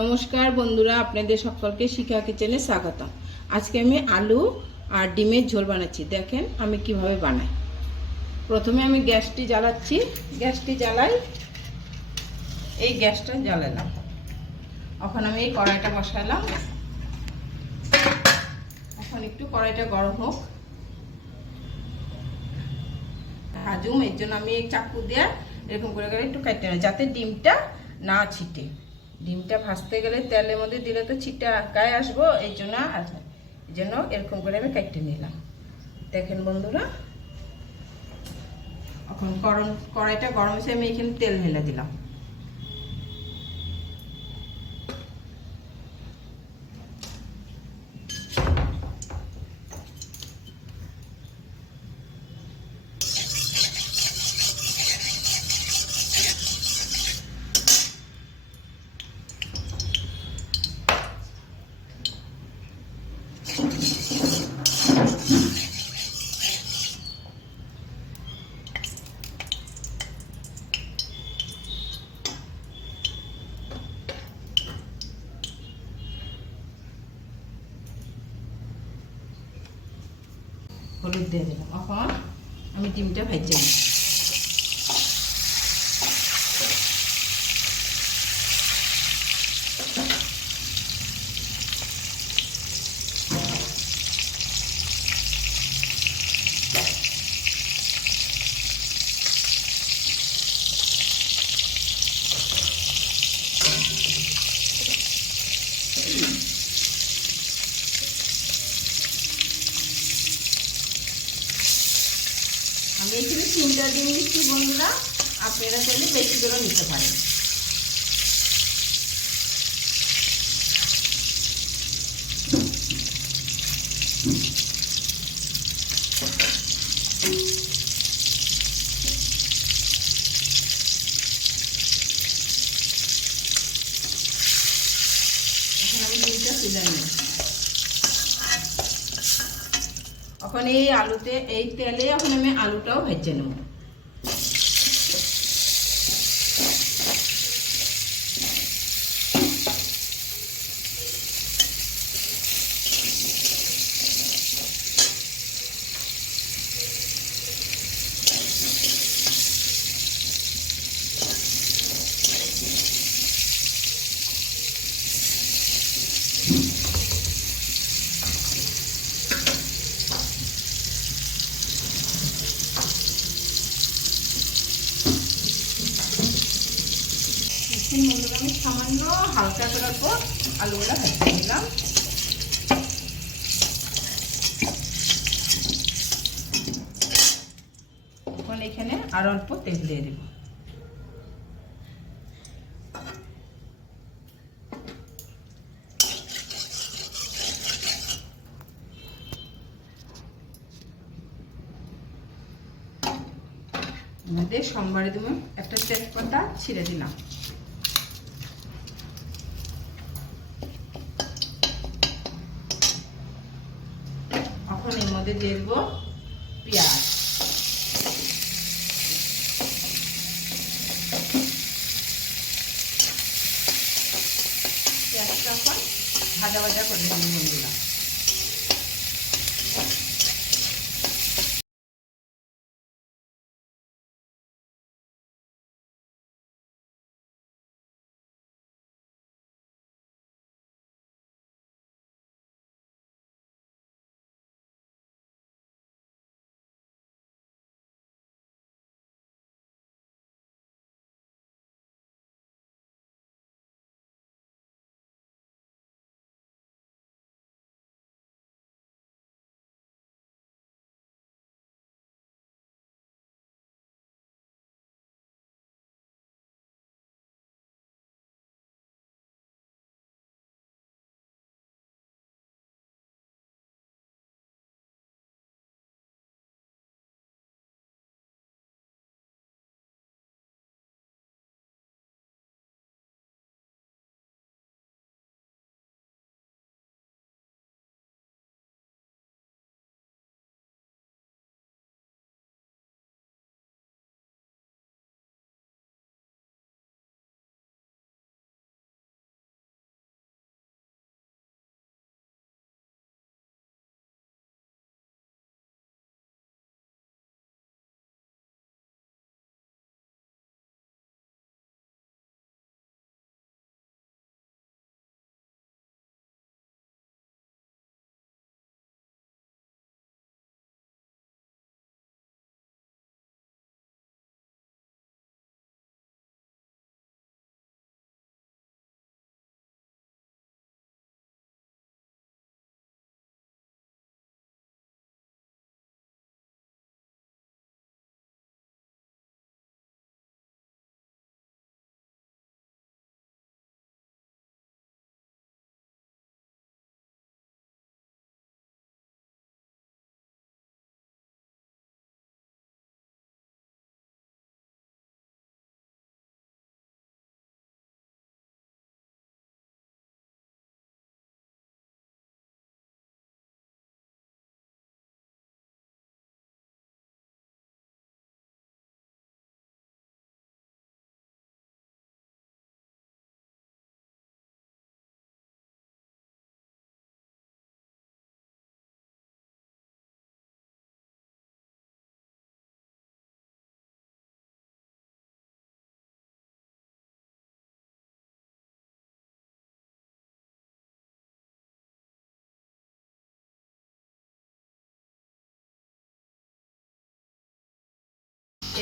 নমস্কার বন্ধুরা, আপনাদের সকলকে শিখা কিচেনে স্বাগতম। আজকে আমি আলু আর ডিমের ঝোল বানাচ্ছি। দেখেন আমি কিভাবে বানাই। প্রথমে আমি গ্যাসটি জ্বালাচ্ছি। গ্যাসটি জ্বালাই, এই গ্যাসটা জ্বালালাম। এখন আমি এই কড়াইটা বসালাম। এখন একটু কড়াইটা গরম হোক, ভাজুম। এর জন্য আমি এই চাকু দিয়ে এরকম করে করে একটু কাটতে নেব, যাতে ডিমটা না ছিটে। ডিমটা ভাজতে গেলে তেলের মধ্যে দিলে তো ছিটে গায়ে আসবো, এই জন্য এরকম করে আমি কাটতে নিলাম। দেখেন বন্ধুরা, এখন কড়াইটা গরম হয়েছে, আমি এখানে তেল ঢেলে দিলাম। হলুদ দিয়ে দিলাম। এখন আমি ডিমটা ভেজে নিই। আমি এখানে 3টা ডিম নিচ্ছি বন্ধুরা, আপনারা চাইলে বেশি করে নিতে পারেন। এখন আমি ডিমটা তুলে নিই। এখন এই আলুতে, এই তেলে এখন আমি আলুটাও ভেজে নেব। আমি সামান্য হালকা করার পর আলুগুলা ভেজে নিলাম। এখন এখানে আর অল্প তেল দিয়ে দেব। আমাদের সোমবারে দেবো একটা তেজপাতা ছিঁড়ে দিলাম। এখন এর মধ্যে দিয়ে দেবো পেঁয়াজ। পেঁয়াজটা এখন ভাজা ভাজা করে দিলাম।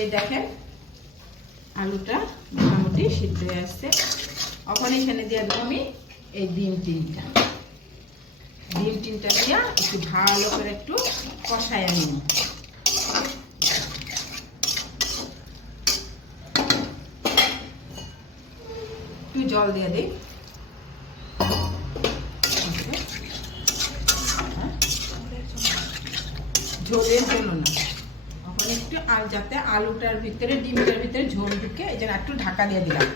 এই দেখেন আলুটা মোটামুটি সিদ্ধ হয়ে আসছে। এখন এখানে দিয়ে দেবো আমি এই ডিম তিনটা দিয়ে একটু ভালো করে একটু কষায় নিব। একটু জল দিয়ে দিই, ঝোলের জন্য না, এখন একটু আর যাতে আলুটার ভিতরে ডিমটার ভিতরে ঝোল ঢুকে এই জন্য একটু ঢাকা দিয়ে দিলাম।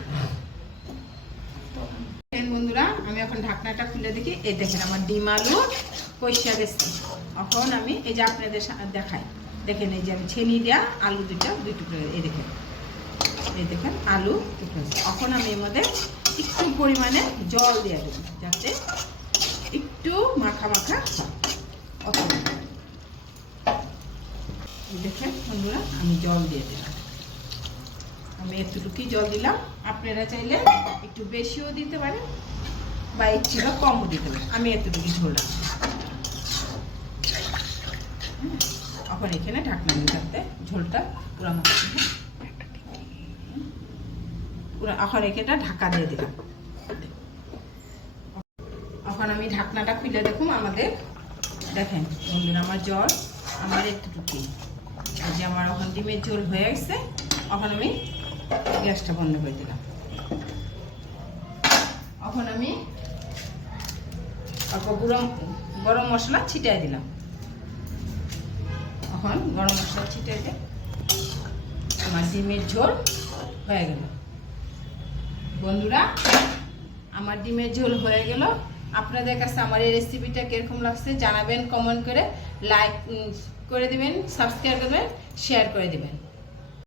বন্ধুরা আমি এখন ঢাকনাটা খুলে দেখি, এই দেখেন আমার ডিম আলু কষা গেছে। এখন আমি এই যে আপনাদের দেখাই, দেখেন এই যে আমি ছেনি দেওয়া আলু দুই টুকরো, এই দেখেন আলু টুকরো। এখন আমি এর মধ্যে একটু পরিমাণে জল দিয়ে দেবো যাতে একটু মাখা মাখা হয়। দেখেন বন্ধুরা আমি জল দিয়ে দিলাম, আমি এতটুকুই জল দিলাম। আপনারা চাইলে একটু বেশিও দিতে পারেন বা একটু কমও দিতে পারেন, আমি এতটুকুই ঝোল রাখছি। এখন এখানে ঢাকনা দিয়ে রাখতে ঝোলটা পুরো এখন এখানে ঢাকা দিয়ে দিলাম। এখন আমি ঢাকনাটা খুলে দেখুন আমাদের, দেখেন বন্ধুরা আমার জল আমার এতটুকুই, যে আমার এখন ডিমের ঝোল হয়ে গেছে। এখন আমি গ্যাসটা বন্ধ করে দিলাম। এখন আমি অল্প গরম মশলা ছিটিয়ে দিলাম। এখন গরম মশলা ছিটিয়ে দিয়ে আমার ডিমের ঝোল হয়ে গেল। বন্ধুরা আমার ডিমের ঝোল হয়ে গেল। আপনাদের কাছে আমার এই রেসিপিটা কিরকম লাগছে জানাবেন, কমেন্ট করে লাইক করে দিবেন, সাবস্ক্রাইব করবেন, শেয়ার করে দিবেন।